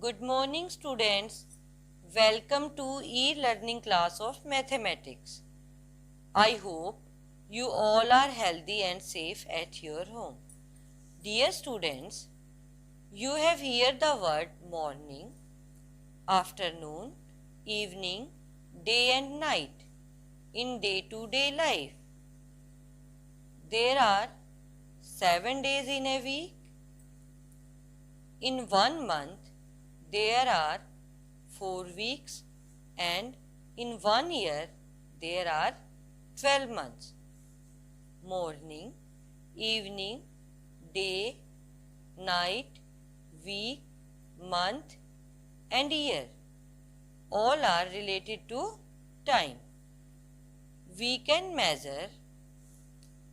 Good morning students. Welcome to e-learning class of mathematics. I hope you all are healthy and safe at your home. Dear students, you have heard the word morning, afternoon, evening, day and night in day-to-day life. There are 7 days in a week. In 1 month, there are 4 weeks, and in 1 year there are 12 months. Morning, evening, day, night, week, month and year all are related to time. We can measure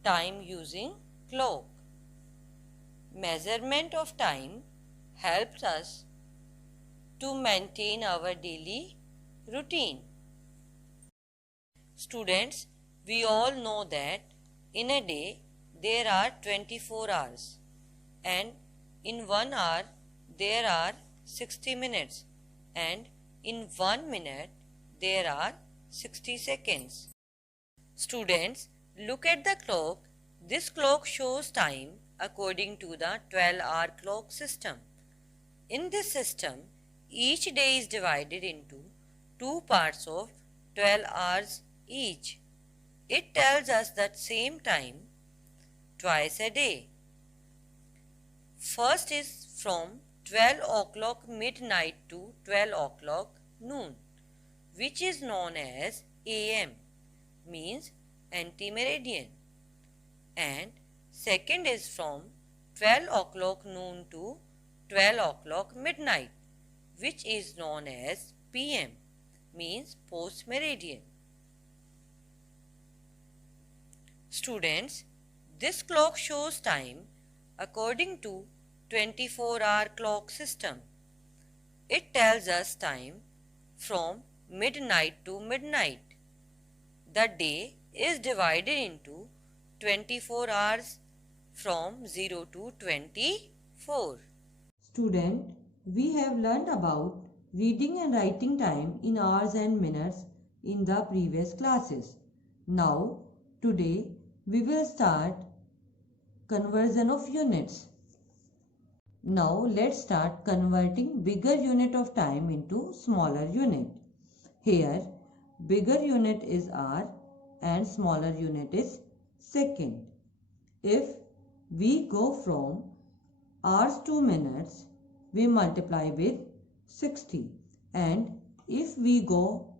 time using clock. Measurement of time helps us to maintain our daily routine. Students, we all know that in a day there are 24 hours and in 1 hour there are 60 minutes and in 1 minute there are 60 seconds. Students, look at the clock. This clock shows time according to the 12-hour clock system. In this system, each day is divided into 2 parts of 12 hours each. It tells us that same time twice a day. First is from 12 o'clock midnight to 12 o'clock noon, which is known as AM, means anti-meridian. And second is from 12 o'clock noon to 12 o'clock midnight, which is known as PM, means post-meridian. Students, this clock shows time according to 24-hour clock system. It tells us time from midnight to midnight. The day is divided into 24 hours from 0 to 24. Student, we have learned about reading and writing time in hours and minutes in the previous classes. Now, today we will start conversion of units. Now, let's start converting bigger unit of time into smaller unit. Here, bigger unit is hour and smaller unit is second. If we go from hours to minutes, we multiply with 60, and if we go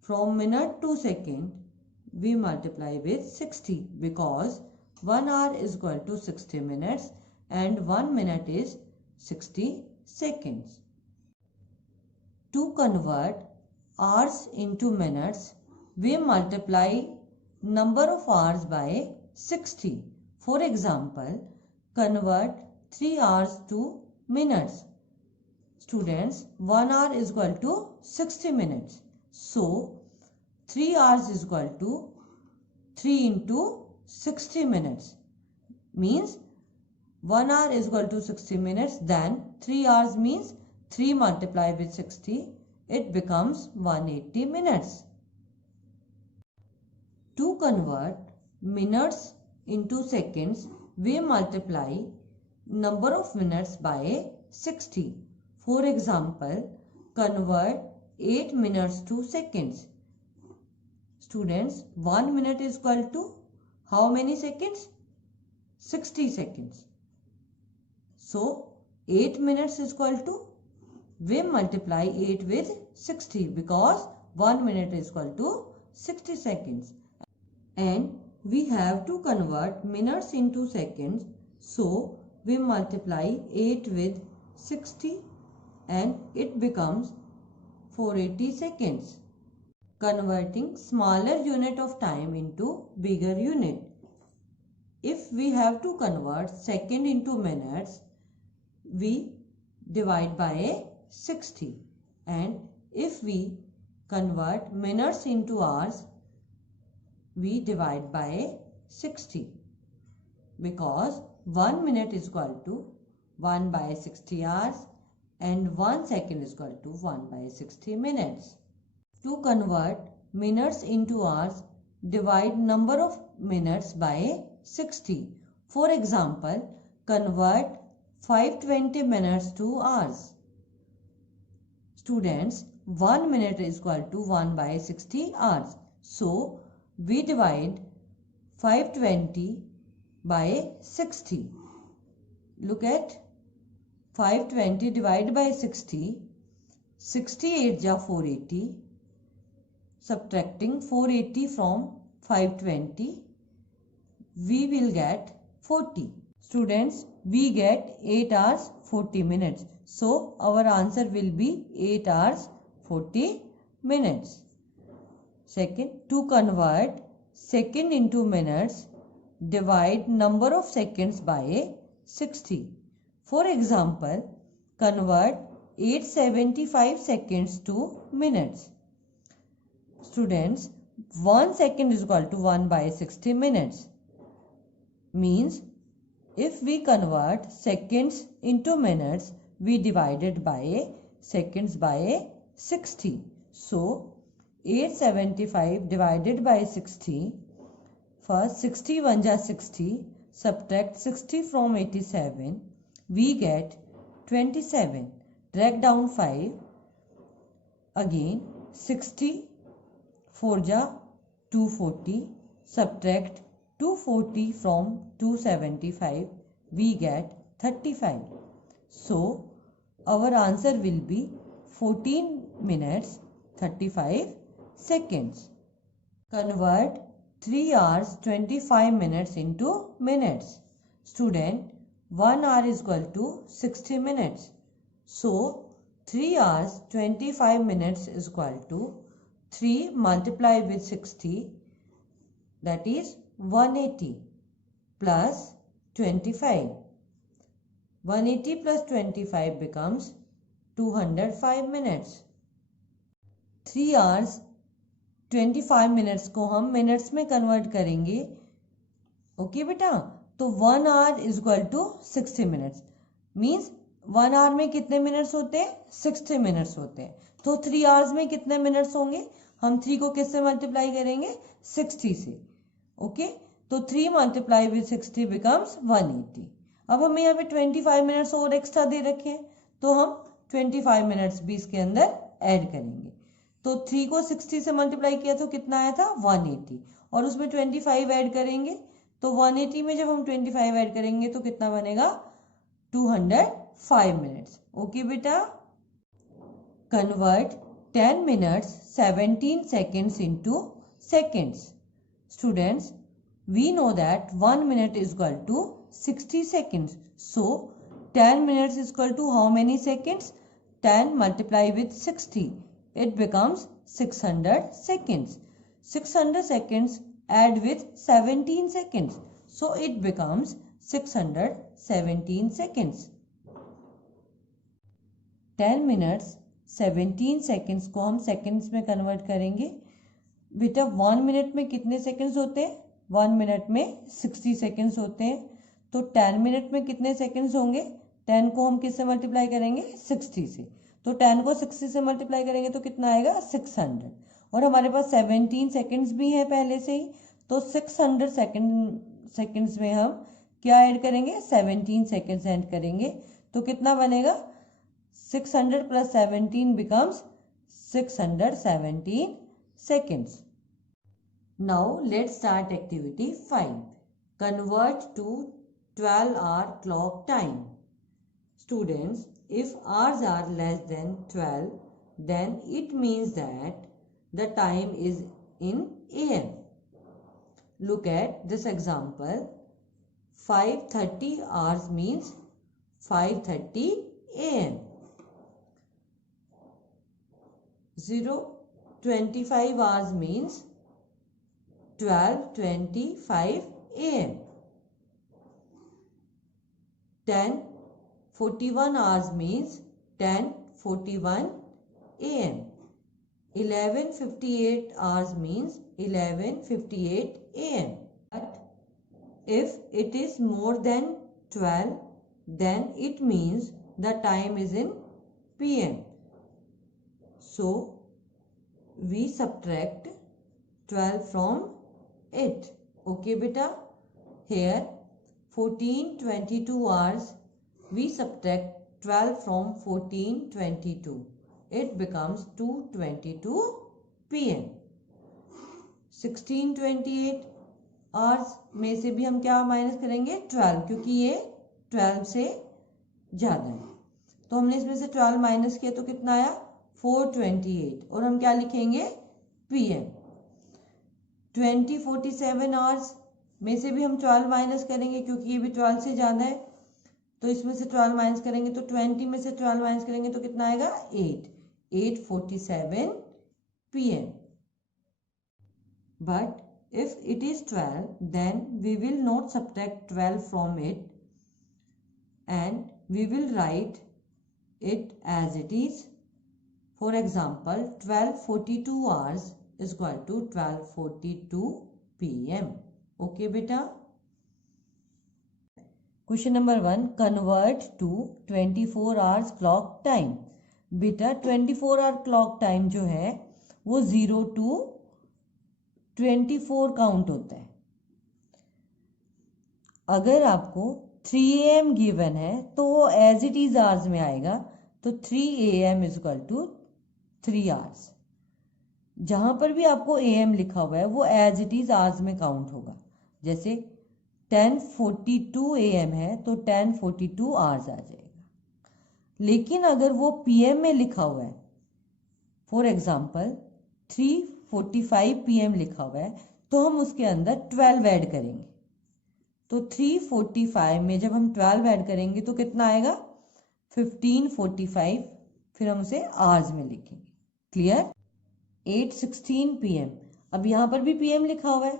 from minute to second, we multiply with 60 because 1 hour is equal to 60 minutes and 1 minute is 60 seconds. To convert hours into minutes, we multiply number of hours by 60. For example, convert 3 hours to minutes. Students, 1 hour is equal to 60 minutes. So, 3 hours is equal to 3 into 60 minutes. Means 1 hour is equal to 60 minutes. Then 3 hours means 3 multiplied with 60. It becomes 180 minutes. To convert minutes into seconds, we multiply number of minutes by 60. For example, convert 8 minutes to seconds. Students, 1 minute is equal to how many seconds? 60 seconds. So, 8 minutes is equal to, we multiply 8 with 60 because 1 minute is equal to 60 seconds. And we have to convert minutes into seconds. So, we multiply 8 with 60 and it becomes 480 seconds. Converting smaller unit of time into bigger unit. If we have to convert second into minutes, we divide by 60. And if we convert minutes into hours, we divide by 60. Because 1 minute is equal to 1 by 60 hours and 1 second is equal to 1 by 60 minutes. To convert minutes into hours, divide number of minutes by 60. For example, convert 520 minutes to hours. Students, 1 minute is equal to 1 by 60 hours. So, we divide 520 by 60. Look at 520 divided by 60. 68 ja 480. Subtracting 480 from 520, we will get 40. Students, we get 8 hours 40 minutes. So, our answer will be 8 hours 40 minutes. Second, to convert second into minutes, divide number of seconds by 60. For example, convert 875 seconds to minutes. Students, 1 second is equal to 1 by 60 minutes. Means, if we convert seconds into minutes, we divide it by seconds by 60. So, 875 divided by 60. First, 61 ja 60. Subtract 60 from 87. We get 27. Drag down 5. Again, 60. 4 ja 240. Subtract 240 from 275. We get 35. So, our answer will be 14 minutes 35 seconds. Convert 3 hours 25 minutes into minutes. Student, 1 hour is equal to 60 minutes. So, 3 hours 25 minutes is equal to 3 multiplied with 60, that is 180 plus 25. 180 plus 25 becomes 205 minutes. 3 hours 25 minutes को हम minutes में convert करेंगे. Okay बेटा, तो 1 hour is equal to 60 minutes. Means 1 hour में कितने minutes होते हैं? 60 मिनट्स होते हैं. तो 3 आवर्स में कितने मिनट्स होंगे? हम 3 को किससे मल्टीप्लाई करेंगे? 60 से. ओके, तो 3 मल्टीप्लाई विद 60 बिकम्स 180. अब हमें यहाँ पे 25 मिनट्स और एक्स्ट्रा दे रखे हैं, तो हम 25 मिनट्स भी इसके अंदर ऐड करेंगे. तो 3 को 60 से मल्टीप्लाई किया तो कितना आया था? 180. और उसमें 25 ऐड करेंगे, तो 180 में जब हम 25 ऐड करेंगे तो कितना बनेगा? 205 मिनट्स. ओके बेटा, convert 10 minutes 17 seconds into seconds. Students, we know that 1 minute is equal to 60 seconds. So, 10 minutes is equal to how many seconds? 10 multiplied with 60. It becomes 600 seconds. 600 seconds add with 17 seconds. So, it becomes 617 seconds. 10 minutes 17 seconds को हम seconds में convert करेंगे. बेटा 1 minute में कितने seconds होते हैं? 1 minute में 60 सेकेंड्स होते हैं. तो 10 मिनट में कितने सेकेंड्स होंगे? 10 को हम किससे मल्टीप्लाई करेंगे? 60 से. तो 10 को 60 से मल्टीप्लाई करेंगे तो कितना आएगा? 600. और हमारे पास 17 सेकेंड्स भी है पहले से ही, तो 600 सेकेंड्स में हम क्या ऐड करेंगे? 17 सेकेंड्स ऐड करेंगे. तो कितना बनेगा? 600 plus 17 becomes 617 seconds. Now let's start activity 5. Convert to 12-hour clock time. Students, if hours are less than 12, then it means that the time is in AM. Look at this example. 5:30 hours means 5:30 AM. 0:25 hours means 12:25 AM. 10:41 hours means 10:41 AM. 11:58 hours means 11:58 AM. But if it is more than 12, then it means the time is in p.m. So we subtract 12 from it. Okay beta, here 14:22 hours, we subtract 12 from 14:22, it becomes 2:22 p.m. 16:28 hours में से भी हम क्या minus करेंगे 12, क्योंकि ये 12 से ज़्यादा है। तो हमने इसमें से 12 माइनस किया तो कितना आया 4:28, और हम क्या लिखेंगे PM। 20:47 आवर्स में से भी हम 12 माइनस करेंगे, क्योंकि ये भी 12 से ज़्यादा है। तो इसमें से 12 माइनस करेंगे तो 20 में से 12 माइनस करेंगे तो कितना आएगा 8:47 PM। But if it is 12, then we will not subtract 12 from it, and we will write it as it is. For example, 12:42 hours is equal to 12:42 PM. Okay beta. Question number 1, convert to 24 hours clock time. बेटा 24 hour clock time जो है वो 0 to 24 count होता है। अगर आपको 3 AM given है तो वो एज इट इज आवर्स में आएगा, तो 3 AM is equal to 3 hours. जहां पर भी आपको AM लिखा हुआ है वो एज इट इज आवर्स में काउंट होगा। जैसे 10:42 AM है तो 10:42 आवर्स आ जाएगा। लेकिन अगर वो PM में लिखा हुआ है, फॉर एग्जाम्पल 3:45 PM लिखा हुआ है, तो हम उसके अंदर 12 ऐड करेंगे। तो 3:45 में जब हम 12 ऐड करेंगे तो कितना आएगा 15:45, फिर हम उसे आवर्स में लिखेंगे। क्लियर। 8:16 PM, अब यहाँ पर भी PM लिखा हुआ है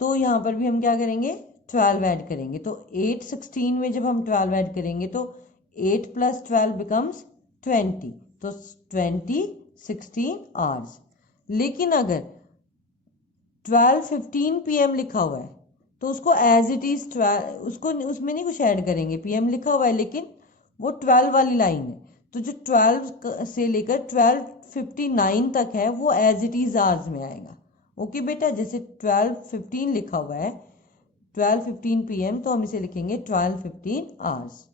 तो यहाँ पर भी हम क्या करेंगे 12 ऐड करेंगे। तो 8:16 में जब हम 12 ऐड करेंगे तो 8 + 12 becomes 20, तो 20:16 आवर्स। लेकिन अगर 12:15 PM लिखा हुआ है तो उसको एज इट इज उसको उसमें नहीं कुछ ऐड करेंगे। PM लिखा हुआ है लेकिन वो 12 वाली लाइन है, तो जो 12 से लेकर 12:59 तक है वो एज इट इज आवर्स में आएगा। ओके बेटा, जैसे 12:15 लिखा हुआ है 12:15 PM, तो हम इसे लिखेंगे 12:15 hours.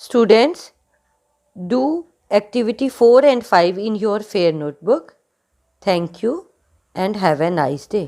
Students, do activity 4 and 5 in your fair notebook. Thank you and have a nice day.